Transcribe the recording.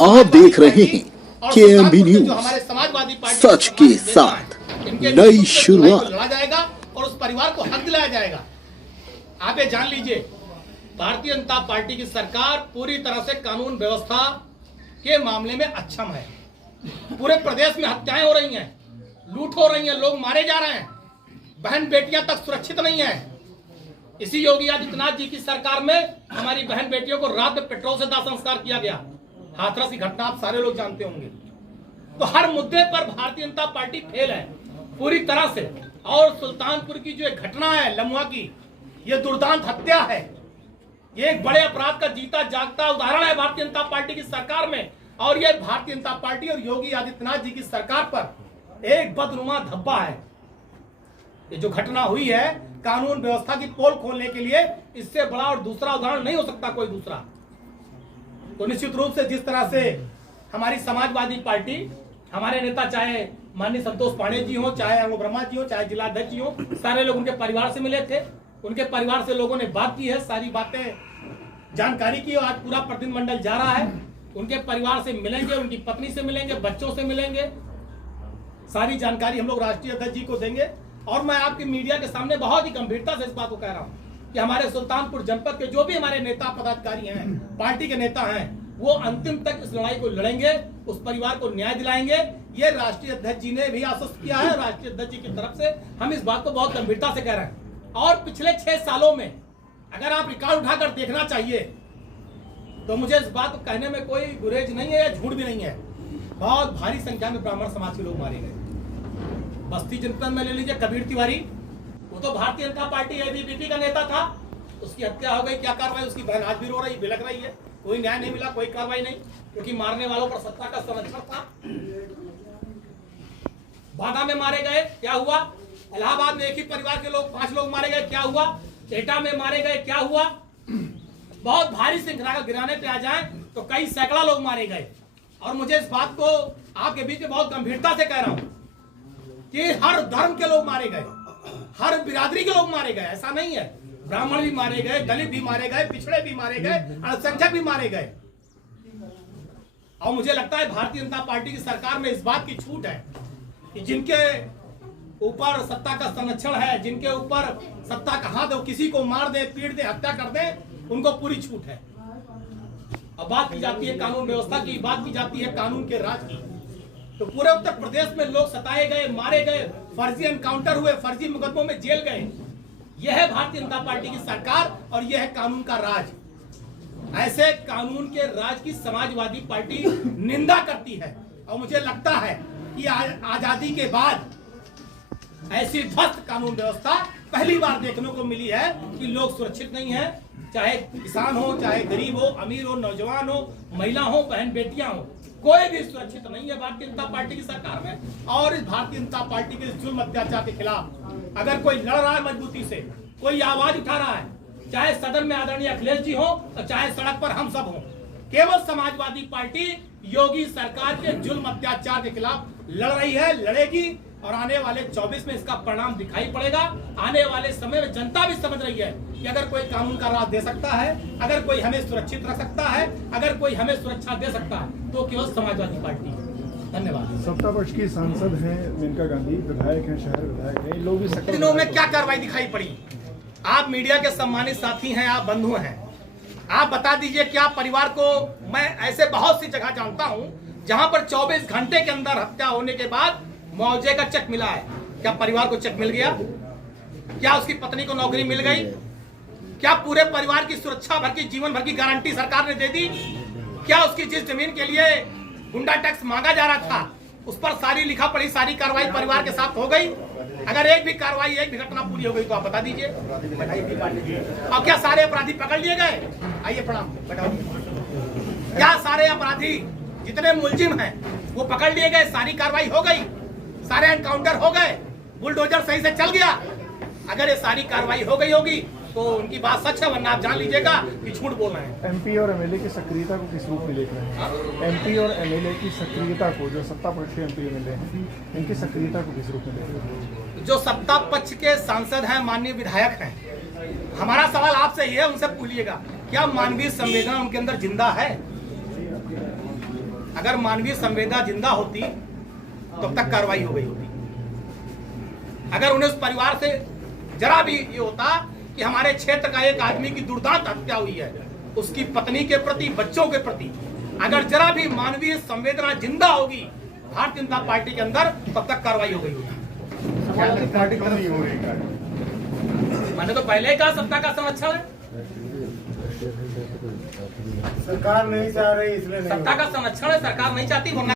आप देख रहे हैं KMB न्यूज, समाजवादी पार्टी सच के साथ नई शुरुआत। लड़ा जाएगा और उस परिवार को हक दिलाया जाएगा। आप ये जान लीजिए, भारतीय जनता पार्टी की सरकार पूरी तरह से कानून व्यवस्था के मामले में अक्षम है। पूरे प्रदेश में हत्याएं हो रही हैं, लूट हो रही है, लोग मारे जा रहे हैं, बहन बेटियां तक सुरक्षित नहीं है। इसी योगी आदित्यनाथ जी की सरकार में हमारी बहन बेटियों को रात में पेट्रोल से दाह संस्कार किया गया। हाथरस की घटना आप सारे लोग जानते होंगे। तो हर मुद्दे पर भारतीय जनता पार्टी फेल है पूरी तरह से। और सुल्तानपुर की जो एक घटना है लम्हा की, ये दुर्दांत हत्या है। ये एक बड़े अपराध का जीता जागता उदाहरण है भारतीय जनता पार्टी की सरकार में। और ये भारतीय जनता पार्टी और योगी आदित्यनाथ जी की सरकार पर एक बदनुमा धब्बा है। ये जो घटना हुई है कानून व्यवस्था की पोल खोलने के लिए, इससे बड़ा और दूसरा उदाहरण नहीं हो सकता कोई दूसरा। तो निश्चित रूप से जिस तरह से हमारी समाजवादी पार्टी, हमारे नेता चाहे माननीय संतोष पांडे जी हो, चाहे अरुण ब्रह्मा जी हो, चाहे जिलाध्यक्ष जी हो, सारे लोग उनके परिवार से मिले थे। उनके परिवार से लोगों ने बात की है, सारी बातें जानकारी की। आज पूरा प्रतिनिधिमंडल जा रहा है, उनके परिवार से मिलेंगे, उनकी पत्नी से मिलेंगे, बच्चों से मिलेंगे। सारी जानकारी हम लोग राष्ट्रीय अध्यक्ष जी को देंगे। और मैं आपकी मीडिया के सामने बहुत ही गंभीरता से इस बात को कह रहा हूं कि हमारे सुल्तानपुर जनपद के जो भी हमारे नेता पदाधिकारी हैं, पार्टी के नेता हैं, वो अंतिम तक इस लड़ाई को लड़ेंगे, उस परिवार को न्याय दिलाएंगे। ये राष्ट्रीय अध्यक्ष जी ने भी आश्वस्त किया है। राष्ट्रीय अध्यक्ष जी की तरफ से हम इस बात को बहुत गंभीरता से कह रहे हैं। और पिछले 6 सालों में अगर आप रिकॉर्ड उठाकर देखना चाहिए तो मुझे इस बात को कहने में कोई गुरेज नहीं है या झूठ भी नहीं है। बहुत भारी संख्या में ब्राह्मण समाज के लोग मारे गए। बस्ती जनपद में ले लीजिए, कबीर तिवारी, वो तो भारतीय जनता पार्टी एबीवीपी का नेता था, उसकी हत्या हो गई। क्या कार्रवाई? उसकी बहन आज भी रो रही, बिलक रही है। कोई न्याय नहीं मिला, कोई कार्रवाई नहीं, क्योंकि मारने वालों पर सत्ता का संरक्षण था। बागा में मारे गए, क्या हुआ? इलाहाबाद में एक ही परिवार के लोग 5 लोग मारे गए, क्या हुआ? एटा में मारे गए, क्या हुआ? बहुत भारी श्रृंखला गिराने पे आ जाए तो कई सैकड़ा लोग मारे गए। और मुझे इस बात को आपके बीच में बहुत गंभीरता से कह रहा हूं कि हर धर्म के लोग मारे गए, हर बिरादरी के लोग मारे गए। ऐसा नहीं है, ब्राह्मण भी मारे गए, दलित भी मारे गए, पिछड़े भी मारे गए, अल्पसंख्यक भी मारे गए। और मुझे लगता है भारतीय जनता पार्टी की सरकार में इस बात की छूट है कि जिनके ऊपर सत्ता का संरक्षण है, जिनके ऊपर सत्ता का हाथ है, वो किसी को मार दे, पीट दे, हत्या कर दे, उनको पूरी छूट है। अब बात की जाती है कानून व्यवस्था की, बात की जाती है कानून के राज की। तो पूरे उत्तर प्रदेश में लोग सताए गए, मारे गए, फर्जी एनकाउंटर हुए, फर्जी मुकदमों में जेल गए। यह है भारतीय जनता पार्टी की सरकार और यह है कानून का राज। ऐसे कानून के राज की समाजवादी पार्टी निंदा करती है। और मुझे लगता है कि आजादी के बाद ऐसी ध्वस्त कानून व्यवस्था पहली बार देखने को मिली है कि लोग सुरक्षित नहीं है। चाहे किसान हो, चाहे गरीब हो, अमीर हो, नौजवान हो, महिला हो, बहन बेटियां हो, कोई भी सुरक्षित नहीं है भारतीय जनता पार्टी की सरकार में। और इस भारतीय जनता पार्टी के जुल्म अत्याचार के खिलाफ अगर कोई लड़ रहा है मजबूती से, कोई आवाज उठा रहा है, चाहे सदन में आदरणीय अखिलेश जी हो और चाहे सड़क पर हम सब हो, केवल समाजवादी पार्टी योगी सरकार के जुल्म अत्याचार के खिलाफ लड़ रही है, लड़ेगी। और आने वाले 24 में इसका परिणाम दिखाई पड़ेगा। आने वाले समय में जनता भी समझ रही है कि अगर कोई कानून का राज दे सकता है, अगर कोई हमें सुरक्षित रख सकता है, अगर कोई हमें सुरक्षा दे सकता है, तो केवल समाजवादी पार्टी है। धन्यवाद। सत्ता पक्ष की सांसद हैं मेनका गांधी, विधायक हैं, शहर विधायक हैं, लोग भी दिनों में क्या कार्रवाई दिखाई पड़ी? आप मीडिया के सम्मानित साथी हैं, आप बंधु हैं, आप बता दीजिए क्या परिवार को? मैं ऐसे बहुत सी जगह जानता हूं जहां पर 24 घंटे के अंदर हत्या होने के बाद मुआवजे का चेक मिला है। क्या परिवार को चेक मिल गया? क्या उसकी पत्नी को नौकरी मिल गई? क्या पूरे परिवार की सुरक्षा भर की, जीवन भर की गारंटी सरकार ने दे दी? क्या उसकी जिस जमीन के लिए गुंडा टैक्स मांगा जा रहा था उस पर सारी लिखा पढ़ी सारी कार्रवाई परिवार के साथ हो गई? अगर एक भी कार्रवाई, एक भी घटना पूरी हो गई तो आप बता दीजिए। और क्या सारे अपराधी पकड़ लिए गए? आइए प्रणाम, बताओ। क्या सारे अपराधी जितने मुलजिम हैं वो पकड़ लिए गए? सारी कार्रवाई हो गई, सारे एनकाउंटर हो गए, बुलडोजर सही से चल गया? अगर ये सारी कार्रवाई हो गई होगी तो उनकी बात सच है, वरना आप जान लीजिएगा कि झूठ बोल रहे हैं। एमपी और एमएलए की सक्रियता को किस रूप में देख रहे हैं? एमपी और एमएलए की सक्रियता को, जो सत्ता पक्ष के एमपी एमएलए हैं, इनकी सक्रियता को किस रूप में देख रहे हैं? जो सत्ता पक्ष के सांसद हैं, माननीय विधायक हैं, हमारा सवाल आपसे ये है, उनसे पूछिएगा क्या मानवीय संवेदना उनके अंदर जिंदा है? अगर मानवीय संवेदना जिंदा होती तो अब तक कार्रवाई हो गई होती। अगर उन्हें उस परिवार से जरा भी ये होता कि हमारे क्षेत्र का एक आदमी की दुर्दांत हत्या हुई है, उसकी पत्नी के प्रति, बच्चों के प्रति अगर जरा भी मानवीय संवेदना जिंदा होगी भारतीय जनता पार्टी के अंदर, तब तक कार्रवाई हो गई होगी। पार्टी कम नहीं हो रही है। मैंने तो पहले ही कहा सत्ता का संरक्षण है, सरकार नहीं चाह रही इसलिए सत्ता का संरक्षण है, सरकार नहीं चाहती वरना